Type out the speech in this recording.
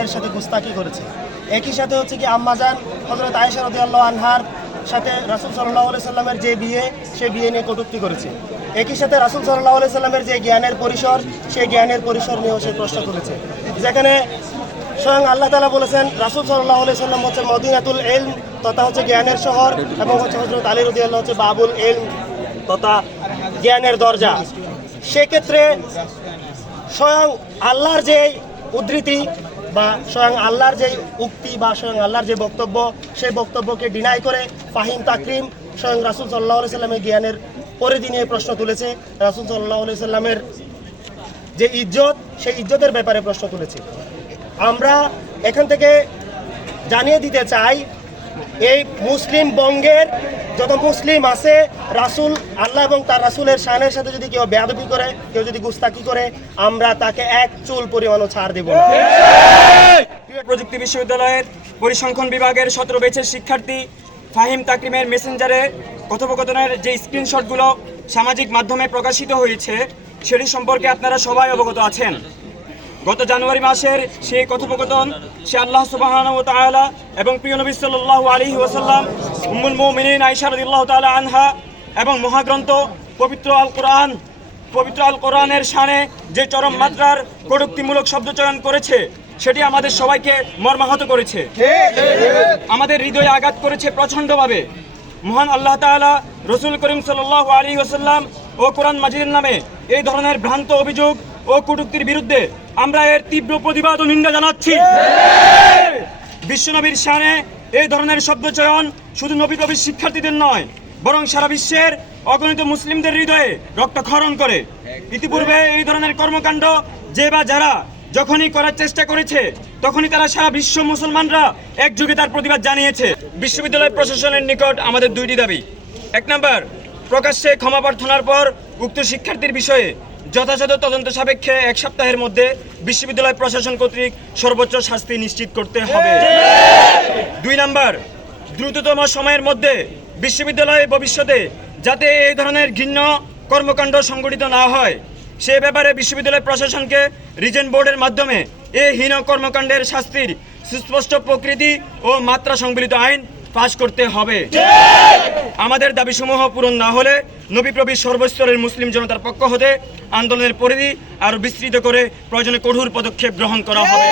জ্ঞানের সাথে গুস্তাকি করেছে। একই সাথে হচ্ছে কি আম্মাজান হজরত আয়েশা রদিয়াল্লাহ আনহার সাথে রাসুল সাল্লাহ আলি সাল্লামের যে বিয়ে, সে বিয়ে নিয়ে কটূক্তি করেছে। একই সাথে রাসুল সাল্লাহ আলি সাল্লামের যে জ্ঞানের পরিসর, সেই জ্ঞানের পরিসর নিয়েও সে প্রশ্ন তুলেছে। যেখানে স্বয়ং আল্লাহ তালা বলেছেন, রাসুল সাল্লাহ আলি সাল্লাম হচ্ছে মদিনাতুল এলম তথা হচ্ছে জ্ঞানের শহর এবং হচ্ছে হজরত আলী রদিয়াল্লাহ হচ্ছে বাবুল এলম তথা জ্ঞানের দরজা। সেক্ষেত্রে স্বয়ং আল্লাহর যে উদ্ধৃতি বা স্বয়ং আল্লাহর যে উক্তি বা স্বয়ং আল্লাহর যে বক্তব্য, সেই বক্তব্যকে ডিনাই করে ফাহিম তাকরিম স্বয়ং রাসুল সাল্লাহ সাল্লামের জ্ঞানের পরিধি নিয়ে প্রশ্ন তুলেছে। রাসুল সাল্লাহ সাল্লামের যে ইজ্জত, সেই ইজ্জতের ব্যাপারে প্রশ্ন তুলেছে। আমরা এখান থেকে জানিয়ে দিতে চাই এই মুসলিম বঙ্গের যত মুসলিম আছে, রাসূল, আল্লাহ এবং তার রাসূলের শানের সাথে যদি কেউ বেয়াদবি করে, কেউ যদি গুস্তাকি করে, আমরা তাকে এক চুল পরিমাণও ছাড় দেব প্রযুক্তি বিশ্ববিদ্যালয়ের পরিসংখ্যান বিভাগের সতেরো বেচের শিক্ষার্থী ফাহিম তাকরিমের মেসেঞ্জারে কথোপকথনের যে স্ক্রিনশটগুলো সামাজিক মাধ্যমে প্রকাশিত হয়েছে, সেটি সম্পর্কে আপনারা সবাই অবগত আছেন। গত জানুয়ারি মাসের সেই কথোপকথন, সে আল্লাহ তাআলা এবং প্রিয় নবী সাল্লাল্লাহু আলাইহি ওয়াসাল্লাম, উম্মুল মুমিনিন আয়েশা রাদিয়াল্লাহু তাআলা আনহা এবং মহাগ্রন্থ পবিত্র আল কোরআন পবিত্র আল কোরআনের সানে যে চরম মাত্রার শব্দ চয়ন করেছে, সেটি আমাদের সবাইকে মর্মাহত করেছে। আমাদের হৃদয়ে আঘাত করেছে প্রচণ্ডভাবে। মহান আল্লাহ তাআলা রসুল করিম সাল্লাল্লাহু আলাইহি ওসাল্লাম ও কোরআন মাজিদের নামে এই ধরনের ভ্রান্ত অভিযোগ ও কটুক্তির বিরুদ্ধে আমরা এর তীব্র প্রতিবাদ ও নিন্দা জানাচ্ছি। বিশ্বনবীর শানে এই ধরনের শব্দ চয়ন শুধু নবী কবির শিক্ষার্থীদের নয়, বরং সারা বিশ্বের অগণিত মুসলিমদের হৃদয়ে রক্তক্ষরণ করে। ইতিপূর্বে এই ধরনের কর্মকাণ্ড যে বা যারা যখনই করার চেষ্টা করেছে, তখনই তারা সারা বিশ্ব মুসলমানরা একযোগে তার প্রতিবাদ জানিয়েছে। বিশ্ববিদ্যালয় প্রশাসনের নিকট আমাদের দুইটি দাবি। এক নম্বর, প্রকাশ্যে ক্ষমা প্রার্থনার পর উক্ত শিক্ষার্থীর বিষয়ে যথাযথ তদন্ত সাপেক্ষে এক সপ্তাহের মধ্যে বিশ্ববিদ্যালয় প্রশাসন কর্তৃক সর্বোচ্চ শাস্তি নিশ্চিত করতে হবে। দুই নাম্বার, দ্রুততম সময়ের মধ্যে বিশ্ববিদ্যালয়ে ভবিষ্যতে যাতে এই ধরনের ঘৃণ্য কর্মকাণ্ড সংগঠিত না হয়, সে ব্যাপারে বিশ্ববিদ্যালয় প্রশাসনকে রিজেন বোর্ডের মাধ্যমে এই হীন কর্মকাণ্ডের শাস্তির সুস্পষ্ট প্রকৃতি ও মাত্রা সংবলিত আইন পাশ করতে হবে। আমাদের দাবিসমূহ পূরণ না হলে নবীপ্রবীর সর্বস্তরের মুসলিম জনতার পক্ষ হতে আন্দোলনের পরিধি আরও বিস্তৃত করে প্রয়োজনে কঠোর পদক্ষেপ গ্রহণ করা হবে।